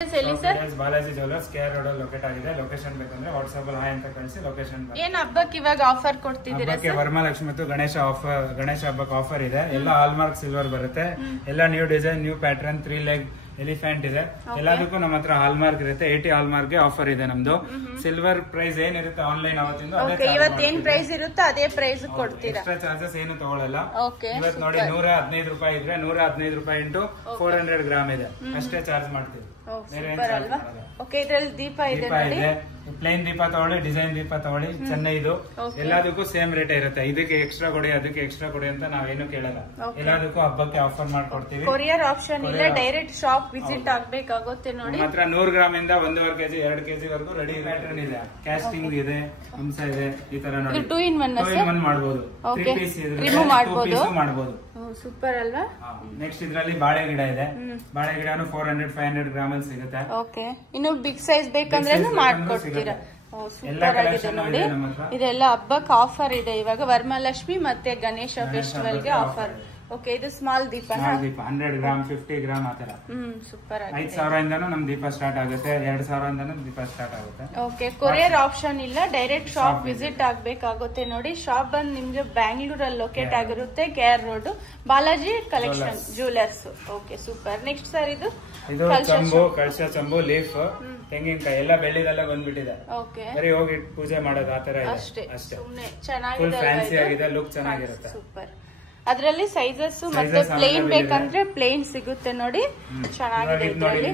Balaji jewellers KR road locate ಆಗಿದೆ. Location ಬೇಕಂದ್ರೆ WhatsApp ಅಲ್ಲಿ ಹಾಯ್ ಅಂತ ಕಳಿಸಿ ಲೊಕೇಶನ್. ಏನ್ ಹಬ್ಬಕ್ಕೆ ಇವಾಗ ಆಫರ್ ಕೊಡ್ತಿದ್ದೀರಾ ಸರ್? ವರಮಹಾಲಕ್ಷ್ಮಿ ಮತ್ತು ಗಣೇಶ ಹಬ್ಬಕ್ಕೆ ಆಫರ್ ಇದೆ. ಎಲ್ಲ ಹಾಲ್ಮಾರ್ಕ್ ಸಿಲ್ವರ್ ಬರುತ್ತೆ. ಎಲ್ಲ new design, new pattern, 3 leg elephant ಇದೆ. ಎಲ್ಲದಕ್ಕೂ ನಮ್ಮ ಹತ್ರ ಹಾಲ್ಮಾರ್ಕ್ ಇರುತ್ತೆ. 80 ಹಾಲ್ಮಾರ್ಕ್ ಗೆ ಆಫರ್ ಇದೆ ನಮ್ದು. ಸಿಲ್ವರ್ ಪ್ರೈಸ್ ಏನಿರುತ್ತೆ ಆನ್ಲೈನ್ ಅವತ್ತಿಂದ ಇವತ್ತೇನ್ ಪ್ರೈಸ್ ಇರುತ್ತೆ ಅದೇ ಪ್ರೈಸ್ ಕೊಡ್ತೀರಾ. ಎಕ್ಸ್ಟ್ರಾ ಚಾರ್ಜಸ್ ಏನು ತಗೊಳ್ಳಲ್ಲ. ಇವತ್ತು ನೋಡಿ 115 ರೂಪಾಯಿ ಇದ್ರೆ 115 ರೂಪಾಯಿ ಇಂಟು 400 ಗ್ರಾಮ್ ಇದೆ ಅಷ್ಟೇ ಚಾರ್ಜ್ ಮಾಡ್ತೀವಿ. ಇದ್ರಲ್ಲಿ ದೀಪ ಇದೆ, ಪ್ಲೇನ್ ದೀಪ ತಗೊಳ್ಳಿ, ಡಿಸೈನ್ ದೀಪ ತಗೊಳ್ಳಿ, ಚೆನ್ನೈದು ಎಲ್ಲದಕ್ಕೂ ಸೇಮ್ ರೇಟ್ ಇರುತ್ತೆ. ಇದಕ್ಕೆ ಎಕ್ಸ್ಟ್ರಾ ಕೊಡಿ, ಅದಕ್ಕೆ ಎಕ್ಸ್ಟ್ರಾ ಕೊಡಿ ಅಂತ ನಾವೇನು ಕೇಳಲ್ಲ. ಎಲ್ಲದಕ್ಕೂ ಹಬ್ಬಕ್ಕೆ ಆಫರ್ ಮಾಡ್ಕೊಡ್ತೀವಿ. ಕೊರಿಯರ್ ಆಪ್ಷನ್ ಇಲ್ಲ, ಡೈರೆಕ್ಟ್ ಶಾಪ್ ವಿಸಿಟ್ ಆಗ್ಬೇಕಾಗುತ್ತೆ ನೋಡಿ. ಮಾತ್ರ 100 ಗ್ರಾಮ್ ಇಂದ 1.5 kg 2 kg ವರೆಗೂ ರೆಡಿ ಪ್ಯಾಟರ್ನ್ ಇದೆ. ಕ್ಯಾಸ್ಟಿಂಗ್ ಇದೆ, ಹಂಸ ಇದೆ, ಈ ತರ ನೋಡಿ 2 in 1 ಮಾಡಬಹುದು. 3 ಪೀಸ್ ರಿಮೂವ್ ಮಾಡಬಹುದು. ಸೂಪರ್ ಅಲ್ವಾ. ನೆಕ್ಸ್ಟ್ ಇದ್ರಲ್ಲಿ ಬಾಳೆ ಗಿಡ ಇದೆ. ಬಾಳೆ ಗಿಡನು 400-500 ಗ್ರಾಮ್ ಅಲ್ಲಿ ಸಿಗುತ್ತೆ. ಓಕೆ, ಇನ್ನು ಬಿಗ್ ಸೈಜ್ ಬೇಕಂದ್ರೆ ಮಾಡ್ಕೊಡ್ತೀರಾ. ಸೂಪರ್ ಆಗಿದೆ ನೋಡಿ. ಇದೆಲ್ಲ ಹಬ್ಬಕ್ಕೆ ಆಫರ್ ಇದೆ ಇವಾಗ ವರಮಹಾಲಕ್ಷ್ಮಿ ಮತ್ತೆ ಗಣೇಶ ಫೆಸ್ಟಿವಲ್ ಗೆ ಆಫರ್. ಓಕೆ, ಇದು ಸ್ಮಾಲ್ ದೀಪ 100 ಗ್ರಾಮ್ 50 ಗ್ರಾಮ್ ಆತರ. ಸೂಪರ್ ಆಗಿದೆ. 5,000 ಇಂದಾನು ನಮ್ ದೀಪ ಸ್ಟಾರ್ಟ್ ಆಗುತ್ತೆ, 2,000 ಇಂದಾನು ದೀಪ ಸ್ಟಾರ್ಟ್ ಆಗುತ್ತೆ. ಓಕೆ, ಕೊರಿಯರ್ ಆಪ್ಷನ್ ಇಲ್ಲ, ಡೈರೆಕ್ಟ್ ಶಾಪ್ ವಿಸಿಟ್ ಆಗ್ಬೇಕಾಗುತ್ತೆ ನೋಡಿ. ಶಾಪ್ ಬಂದ್ ನಿಮ್ಗೆ ಬ್ಯಾಂಗ್ಳೂರಲ್ಲಿ ಲೊಕೇಟ್ ಆಗಿರುತ್ತೆ, KR road, Balaji collection jewellers. Okay, super. Next sir ಇದು ಚಂಬು, ಕಳಶ ಚಂಬು, ಲೀಫ್, ತೆಂಗಿನಕಾಯಿ ಎಲ್ಲ ಬೆಳ್ಳಿದೆಲ್ಲ ಬಂದ್ಬಿಟ್ಟಿದೆ. ಬರೀ ಹೋಗಿ ಪೂಜೆ ಮಾಡೋದು ಆತರ ಇದೆ ಅಷ್ಟೇ. ಫುಲ್ ಫ್ಯಾನ್ಸಿ ಆಗಿದೆ, ಲುಕ್ ಚೆನ್ನಾಗಿರುತ್ತೆ. ಸೂಪರ್. ಅದರಲ್ಲಿ ಸೈಜಸ್ ಮತ್ತೆ ಪ್ಲೇನ್ ಬೇಕಂದ್ರೆ ಪ್ಲೇನ್ ಸಿಗುತ್ತೆ ನೋಡಿ, ಚೆನ್ನಾಗಿದೆ.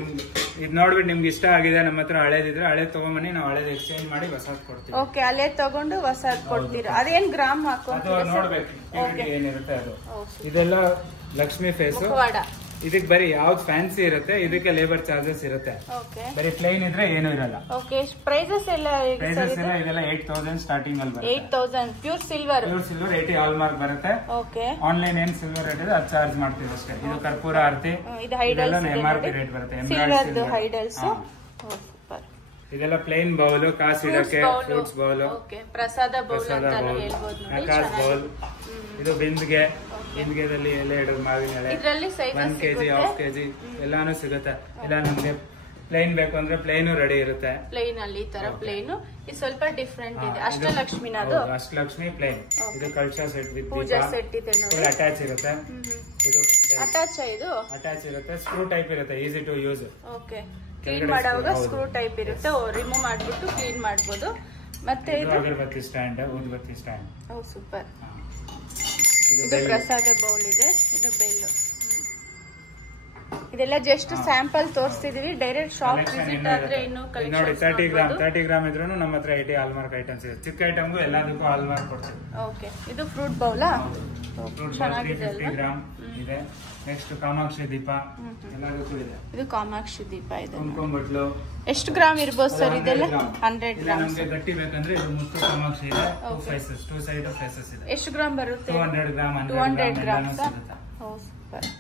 ಇದು ನೋಡ್ಬಿಟ್ಟು ನಿಮ್ಗೆ ಇಷ್ಟ ಆಗಿದೆ, ನಮ್ಮ ಹತ್ರ ಹಳೇದಿದ್ರೆ ಹಳೇದ್ ತಗೊಂಬನ್ನಿ, ನಾವು ಹಳೇದ್ ಎಕ್ಸ್ಚೇಂಜ್ ಮಾಡಿ ಹೊಸದ್ ಕೊಡ್ತೀವಿ. ಓಕೆ, ಹಳೆ ತಗೊಂಡು ಹೊಸದ್ ಕೊಡ್ತೀರಾ. ಅದೇನ್ ಗ್ರಾಮ್ ಹಾಕೋದು ನೋಡ್ಬೇಕು ಏನಿರುತ್ತೆ ಅದು. ಇದೆಲ್ಲ ಲಕ್ಷ್ಮಿ ಫೇಸ್. ಇದಕ್ಕೆ ಬರೀ ಯಾವ್ದು ಫ್ಯಾನ್ಸಿ ಇರುತ್ತೆ, ಇದಕ್ಕೆ ಲೇಬರ್ ಚಾರ್ಜಸ್ ಇರುತ್ತೆ. ಬರೀ ಪ್ಲೇನ್ ಇದ್ರೆ ಏನು ಇರಲ್ಲ. ಪ್ರೈಸಸ್ ಎಲ್ಲ ಇದೆಲ್ಲ 8,000 ಸ್ಟಾರ್ಟಿಂಗ್ ಅಲ್ಲಿ ಬರುತ್ತೆ. 8,000 ಪ್ಯೂರ್ ಸಿಲ್ವರ್ 80 ಹಾಲ್ಮಾರ್ಕ್ ಬರುತ್ತೆ. ಆನ್ಲೈನ್ ಏನ್ ಸಿಲ್ವರ್ ರೇಟ್ ಇದೆ ಅದು ಚಾರ್ಜ್ ಮಾಡ್ತೀವಿ ಅಷ್ಟೇ. ಇದು ಕರ್ಪೂರ ಆರತಿ, MRP ರೇಟ್ ಬರುತ್ತೆ. ಇದೆಲ್ಲ ಪ್ಲೇನ್ ಬೌಲ್, ಕಾಸು ಇಡಕ್ಕೆ ಫ್ರೂಟ್ಸ್ ಬೌಲ್, ಪ್ರಸಾದ ಬೌಲ್, ಆಕಾಶ್ ಬೌಲ್. ಇದು ಬಿಂದಿಗೆದಲ್ಲಿ ಎಲೆ ಇಡೋದು, ಮಾವಿನ ಎಲೆ 1 kg 1/2 kg ಎಲ್ಲಾನು ಸಿಗುತ್ತೆ. ಇಲ್ಲ ನಮ್ಗೆ ಪ್ಲೇನ್ ಬೇಕು ಅಂದ್ರೆ ಪ್ಲೇನ್ ರೆಡಿ ಇರುತ್ತೆ. ಪ್ಲೇನ್ ಅಲ್ಲಿ ಈ ತರ ಪ್ಲೇನ್ ಸ್ವಲ್ಪ ಡಿಫ್ರೆಂಟ್ ಇದೆ. ಅಷ್ಟಲಕ್ಷ್ಮಿನದು, ಅಷ್ಟಲಕ್ಷ್ಮಿ ಪ್ಲೇನ್. ಇದು ಕಳಶ ಸೆಟ್ ವಿತ್ ಪೂಜಾ ಸೆಟ್ ಇದೆ ನೋಡಿ, ಅಟ್ಯಾಚ್ ಇರುತ್ತೆ. ಇದು ಅಟ್ಯಾಚ್ ಇರುತ್ತೆ, ಸ್ಕ್ರೂ ಟೈಪ್ ಇರುತ್ತೆ, easy to use. Okay, clean ಮಾಡುವಾಗ ಸ್ಕ್ರೂ ಟೈಪ್ ಇರುತ್ತೆ, ರಿಮೂವ್ ಮಾಡ್ಬಿಟ್ಟು ಕ್ಲೀನ್ ಮಾಡಬಹುದು. ಮತ್ತೆ ಇದು ಅಗರಬತ್ತಿ ಸ್ಟ್ಯಾಂಡ್, ಊದುಬತ್ತಿ ಸ್ಟ್ಯಾಂಡ್. ಸೂಪರ್. ಇದು ಪ್ರಸಾದ ಬೌಲ್ ಇದೆ, ಇದು ಬೆಲ್ಲು. ಇದೆಲ್ಲ ಜಸ್ಟ್ ಸ್ಯಾಂಪಲ್ ತೋರಿಸ್ತಿದೀವಿ. ಡೈರೆಕ್ಟ್ ಶಾಪ್ ವಿಸಿಟ್ ಆದ್ರೆ ಇನ್ನು ನೋಡಿ 30 ಗ್ರಾಮ್ ಇದ್ರೂ ನಮ್ಮ ಹತ್ರ 80 ಹಾಲ್ಮಾರ್ಕ್ ಐಟಮ್ಸ್ ಇದೆ. ಚಿಕ್ಕ ಐಟಮ್ಗೂ ಎಲ್ಲದಕ್ಕೂ ಹಾಲ್ಮಾರ್ಕ್ ಕೊಡ್ತೀವಿ. ಓಕೆ, ಇದು ಫ್ರೂಟ್ ಬೌಲಾ? ಚೆನ್ನಾಗಿದೆ ಅಲ್ವಾ? 50 ಗ್ರಾಮ್ ಇದೆ. ನೆಕ್ಸ್ಟ್ ಕಾಮಾಕ್ಷಿ ದೀಪ ಎಲ್ಲದಕ್ಕೂ ಇದೆ. ಇದು ಕಾಮಾಕ್ಷಿ ದೀಪ ಇದೆ. ಕುಂಕುಮ ಬಟ್ಲು ಎಷ್ಟು ಗ್ರಾಮ್ ಇರ್ಬೋದು ಸರ್ ಇದೆಲ್ಲ? 100 ಗ್ರಾಮ್. ನಮಗೆ ಗಟ್ಟಿ ಬೇಕಂದ್ರೆ ಇದು ಮುತ್ತು ಕಾಮಾಕ್ಷಿ ಇದೆ, 2 ಸೈಡ್ ಫೇಸಸ್ ಇದೆ. ಎಷ್ಟು ಗ್ರಾಮ್ ಬರುತ್ತೆ? 200 ಗ್ರಾಮ್ 200 ಗ್ರಾಮ್. ಸೂಪರ್.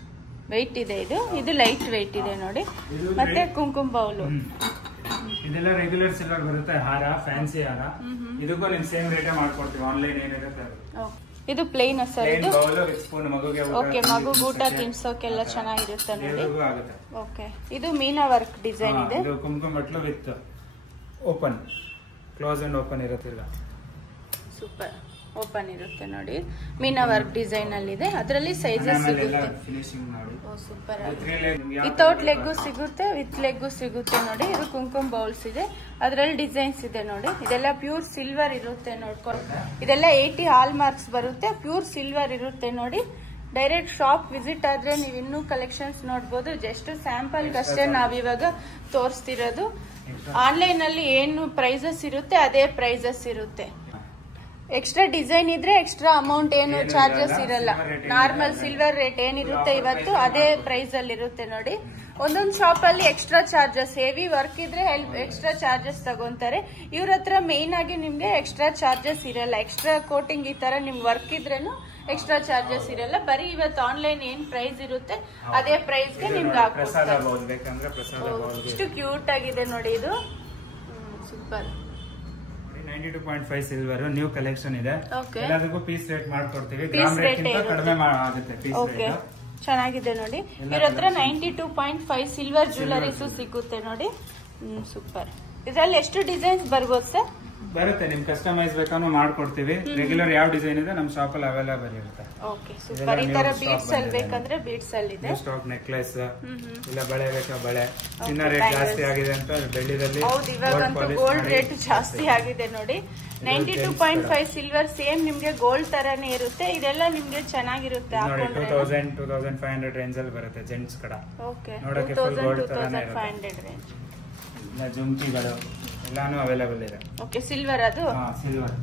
ವೆಯ್ಟ್ ಇದೆ ಇದು. ಇದು ಲೈಟ್ ವೆಯ್ಟ್ ಇದೆ ನೋಡಿ. ಮತ್ತೆ ಕುಂಕುಮ ಬೌಲು, ಇದೆಲ್ಲ ರೆಗ್ಯುಲರ್ ಸಿಲ್ವರ್ ಬರುತ್ತೆ. ಹಾರ, ಫ್ಯಾನ್ಸಿ ಹಾರ, ಇದಕ್ಕೂ ನಿಮ್ ಸೇಮ್ ರೇಟ್ ಮಾಡ್ಕೊಡ್ತೀವಿ. ಆನ್ಲೈನ್ ಏನಿರುತ್ತೆ ಇದು ಪ್ಲೇನ್ ಸರ್. ಇದು ಓಕೆ, ಮಗು ಊಟ ತಿನ್ಸೋಕೆಲ್ಲ ಚೆನ್ನಾಗಿರುತ್ತೆ ನೋಡಿ. ಓಕೆ, ಇದು ಮೀನಾ ವರ್ಕ್ ಡಿಸೈನ್ ಇದೆ. ಕುಂಕುಮ ಬಟ್ಲು with open, close and open ಇರುತ್ತೆ. ಸೂಪರ್. ಓಪನ್ ಇರುತ್ತೆ ನೋಡಿ, ಮೀನಾ ವರ್ಕ್ ಡಿಸೈನ್ ಅಲ್ಲಿ ಇದೆ. ಅದರಲ್ಲಿ ಸೈಜಸ್ ಸಿಗುತ್ತೆ. ಸೂಪರ್. ವಿತೌಟ್ ಲೆಗ್ಗು ಸಿಗುತ್ತೆ, ವಿತ್ ಲೆಗ್ಗು ಸಿಗುತ್ತೆ ನೋಡಿ. ಇದು ಕುಂಕುಮ ಬೌಲ್ಸ್ ಇದೆ, ಅದರಲ್ಲಿ ಡಿಸೈನ್ಸ್ ಇದೆ ನೋಡಿ. ಇದೆಲ್ಲ ಪ್ಯೂರ್ ಸಿಲ್ವರ್ ಇರುತ್ತೆ ನೋಡ್ಕೊಂಡು. ಇದೆಲ್ಲ 80 ಹಾಲ್ ಮಾರ್ಕ್ಸ್ ಬರುತ್ತೆ, ಪ್ಯೂರ್ ಸಿಲ್ವರ್ ಇರುತ್ತೆ ನೋಡಿ. ಡೈರೆಕ್ಟ್ ಶಾಪ್ ವಿಸಿಟ್ ಆದ್ರೆ ನೀವು ಇನ್ನೂ ಕಲೆಕ್ಷನ್ಸ್ ನೋಡ್ಬೋದು. ಜಸ್ಟ್ ಸ್ಯಾಂಪಲ್ ಅಷ್ಟೇ ನಾವಿವಾಗ ತೋರಿಸ್ತಿರೋದು. ಆನ್ಲೈನ್ ಅಲ್ಲಿ ಏನು ಪ್ರೈಸಸ್ ಇರುತ್ತೆ ಅದೇ ಪ್ರೈಸಸ್ ಇರುತ್ತೆ. ಎಕ್ಸ್ಟ್ರಾ ಡಿಸೈನ್ ಇದ್ರೆ ಎಕ್ಸ್ಟ್ರಾ ಅಮೌಂಟ್ ಏನು ಚಾರ್ಜಸ್ ಇರಲ್ಲ. ನಾರ್ಮಲ್ ಸಿಲ್ವರ್ ರೇಟ್ ಏನಿರುತ್ತೆ ಇವತ್ತು ಅದೇ ಪ್ರೈಸ್ ಅಲ್ಲಿ ಇರುತ್ತೆ ನೋಡಿ. ಒಂದೊಂದು ಶಾಪ್ ಅಲ್ಲಿ ಎಕ್ಸ್ಟ್ರಾ ಚಾರ್ಜಸ್, ಹೆವಿ ವರ್ಕ್ ಇದ್ರೆ ಎಕ್ಸ್ಟ್ರಾ ಚಾರ್ಜಸ್ ತಗೊಂತಾರೆ. ಇವ್ರ ಹತ್ರ ಮೇನ್ ಆಗಿ ನಿಮ್ಗೆ ಎಕ್ಸ್ಟ್ರಾ ಚಾರ್ಜಸ್ ಇರಲ್ಲ. ಎಕ್ಸ್ಟ್ರಾ ಕೋಟಿಂಗ್ ಈ ತರ ನಿಮ್ ವರ್ಕ್ ಇದ್ರೇನು ಎಕ್ಸ್ಟ್ರಾ ಚಾರ್ಜಸ್ ಇರಲ್ಲ. ಬರೀ ಇವತ್ತು ಆನ್ಲೈನ್ ಏನ್ ಪ್ರೈಸ್ ಇರುತ್ತೆ ಅದೇ ಪ್ರೈಸ್ ಗೆ ನಿಮ್ಗೆ ಹಾಕ್ತಾರೆ. ಇಷ್ಟು ಕ್ಯೂಟ್ ಆಗಿದೆ ನೋಡಿ ಇದು. ಸೂಪರ್. 92.5 ಸಿಲ್ವರ್ ನ್ಯೂ ಕಲೆಕ್ಷನ್ ಇದೆ. ಎಲ್ಲದಕ್ಕೂ ಪೀಸ್ ರೇಟ್ ಮಾಡ್ಕೊಡ್ತೀವಿ. ಗ್ರಾಮ್ ರೇಟ್ ಗಿಂತ ಕಡಿಮೆ ಆಗುತ್ತೆ ಪೀಸ್ ರೇಟ್. ಚೆನ್ನಾಗಿದೆ ನೋಡಿ. ಇವ್ರ ಹತ್ರ 92.5 ಸಿಲ್ವರ್ ಜ್ಯುವೆಲರೀಸು ಸಿಗುತ್ತೆ ನೋಡಿ. ಸೂಪರ್. ಇದ್ರಲ್ಲಿ ಎಷ್ಟು ಡಿಸೈನ್ಸ್ ಬರ್ಬೋದು ಸರ್? ಬರುತ್ತೆ, ನಿಮ್ ಕಸ್ಟಮೈಸ್ ಬೇಕಾದ್ರೂ ಮಾಡ್ಕೊಡ್ತೀವಿ. ರೆಗ್ಯುಲರ್ ಯಾವ ಡಿಸೈನ್ ಇದೆ ನಮ್ ಶಾಪ್ ಅಲ್ಲಿ ಅವೈಲೇಬಲ್ ಇರುತ್ತೆ. Okay super. ಈ ತರ ಬೀಡ್ಸ್ ಅಲ್ಲಿ ಬೇಕಂದ್ರೆ ಬೀಡ್ಸ್ ಅಲ್ಲಿ ಇದೆ. ಸ್ಟಾಕ್ ನೆಕ್ಲೆಸ್ ಇಲ್ಲ ಬಳೆ ಬೇಕಾ ಬಳೆ. ಇನ್ನ ರೇಟ್ ಜಾಸ್ತಿ ಆಗಿದೆ ಅಂತ ಬೆಳ್ಳಿದಲ್ಲಿ. ಹೌದು, ಇವಾಗಂತೂ ಗೋಲ್ಡ್ ರೇಟ್ ಜಾಸ್ತಿ ಆಗಿದೆ ನೋಡಿ. 92.5 ಸಿಲ್ವರ್ ಸೇಮ್ ನಿಮ್ಗೆ ಗೋಲ್ಡ್ ತರಾನೇ ಇರುತ್ತೆ. ಇದೆಲ್ಲ ನಿಮ್ಗೆ ಚೆನ್ನಾಗಿರುತ್ತೆ. 2500 ರೇಂಜ್ ಅಲ್ಲಿ ಬರುತ್ತೆ ಜೆಂಟ್ಸ್ ಕಡ. ಓಕೆ, ನೋಡಕ್ಕೆ ಫುಲ್ ಗೋಲ್ಡ್ ತರಾನೇ 2500 ರೇಂಜ್. ಜುಮ್ಕಿಗಳು ಎಲ್ಲಾನು ಅವೈಲೇಬಲ್ ಇದೆ. ಓಕೆ, ಸಿಲ್ವರ್ ಅದು? ಸಿಲ್ವರ್.